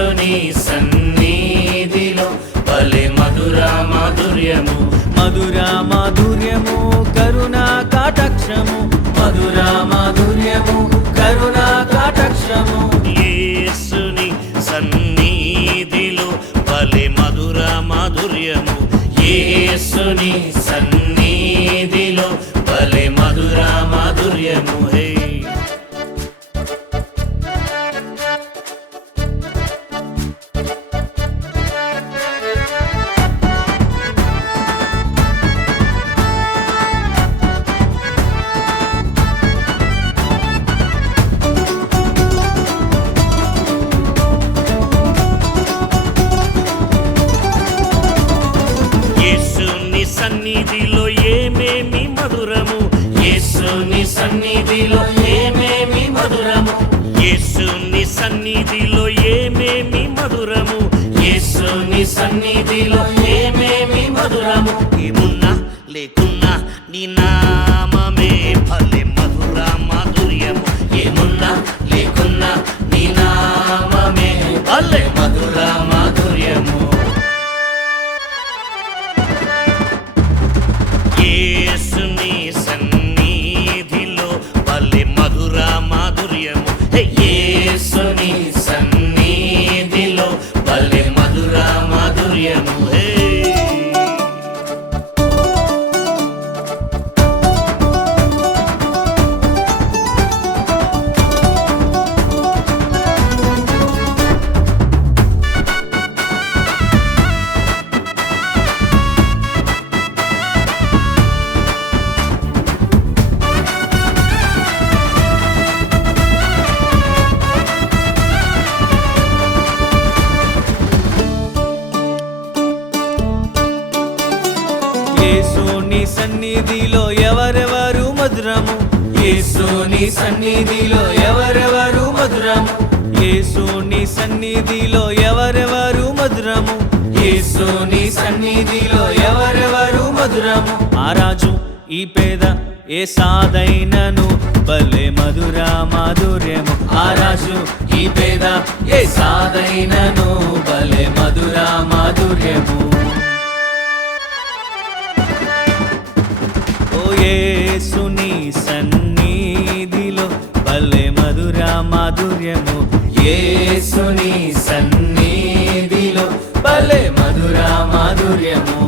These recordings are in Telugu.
యేసుని సన్నిధిలో భలే మధుర మాధుర్యము, మధుర మాధుర్యము కరుణా కటాక్షము, మధుర మాధుర్యము కరుణా కటాక్షము. యేసుని సన్నిధిలో భలే మధుర మాధుర్యము, యేసుని సన్నిధిలో భలే మధుర మాధుర్యము. హే యేసుని సన్నిధిలో ఏమేమి మధురము, యేసుని సన్నిధిలో ఏమేమి మధురము, యేసుని సన్నిధిలో ఏమేమి మధురము, యేసుని సన్నిధిలో ఏమేమి మధురము. ఏమున్నా లేకున్నా నీ నామమే భలే మధుర మాధుర్యము, ఏమున్నా లేకున్నా నీ నామమే భలే మధుర మాధుర్యము. యేసుని సన్నిధిలో భలే మధుర మాధుర్యము, యేసుని సన్నిధిలో భలే మధుర మాధుర్యము. హే యేసుని సన్నిధిలో ఎవరెవరు మధురము, యేసుని సన్నిధిలో ఎవరెవరు మధురము, యేసుని సన్నిధిలో ఎవరెవరు మధురము, యేసుని సన్నిధిలో ఎవరెవరు మధురము. ఆ రాజు ఈ పేద ఏ సాదైనను భలే మధుర మాధుర్యము, ఆ రాజు ఈ పేద ఏ సాదైనను భలే మధుర మాధుర్యము. యేసుని సన్నిధిలో భలే మధుర మాధుర్యము, యేసుని సన్నిధిలో భలే మధుర మాధుర్యము.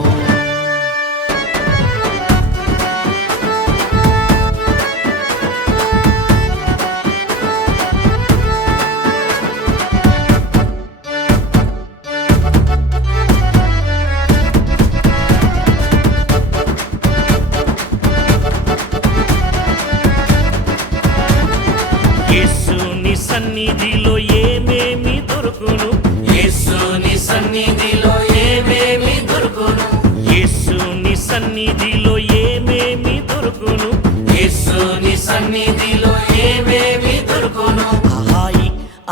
యేసుని సన్నిధిలో ఏమేమి దొరుకును, యేసుని సన్నిధిలో ఏమేమి దొరుకును, యేసుని సన్నిధిలో ఏమేమి దొరుకును, యేసుని సన్నిధిలో ఏమేమి దొరుకును. హాయి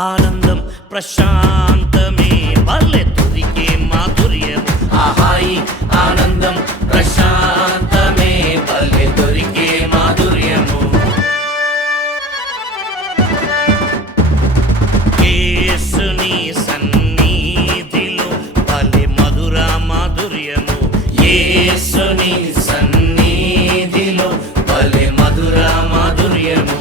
ఆనందం ప్రశాంతమే భలే దొరికే మాధుర్యము, హాయి ఆనందం ప్రశాంతమే భలే దొరికే మాధుర్యము. యేసుని సన్నిధిలో భలే మధుర మాధుర్యము, యేసుని సన్నిధిలో భలే మధుర మాధుర్యము.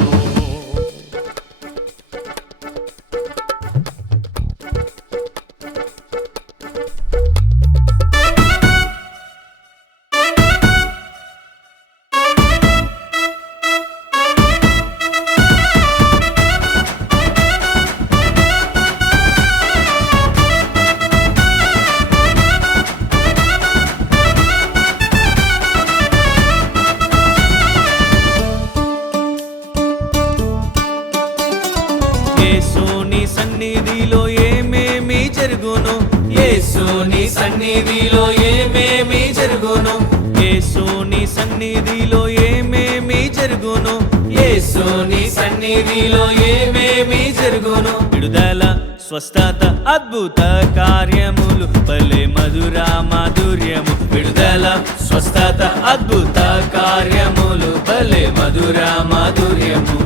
యేసుని సన్నిధిలో ఏమేమి జరుగును, యేసుని సన్నిధిలో ఏమేమి జరుగును, యేసుని సన్నిధిలో ఏమేమి జరుగును, యేసుని సన్నిధిలో ఏమేమి జరుగును. విడుదల స్వస్థత అద్భుత కార్యములు భలే మధుర మాధుర్యము, విడుదల స్వస్థత అద్భుత కార్యములు భలే మధుర మాధుర్యము.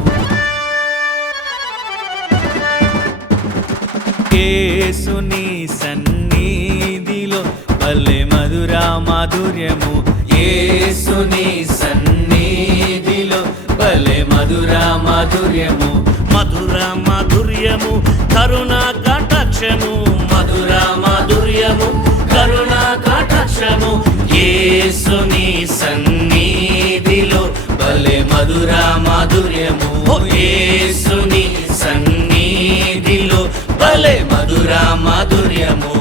యేసుని సన్నిధిలో భలే మధుర మాధుర్యము, యేసుని సన్నిధిలో భలే మధుర మాధుర్యము, మధుర మాధుర్యము కరుణా కటాక్షము, మధుర మాధుర్యము కరుణా కటాక్షము, యేసుని సన్నిధిలో భలే మధుర మాధుర్యము, యేసుని సన్నిధిలో భలే మధుర మాధుర్యము.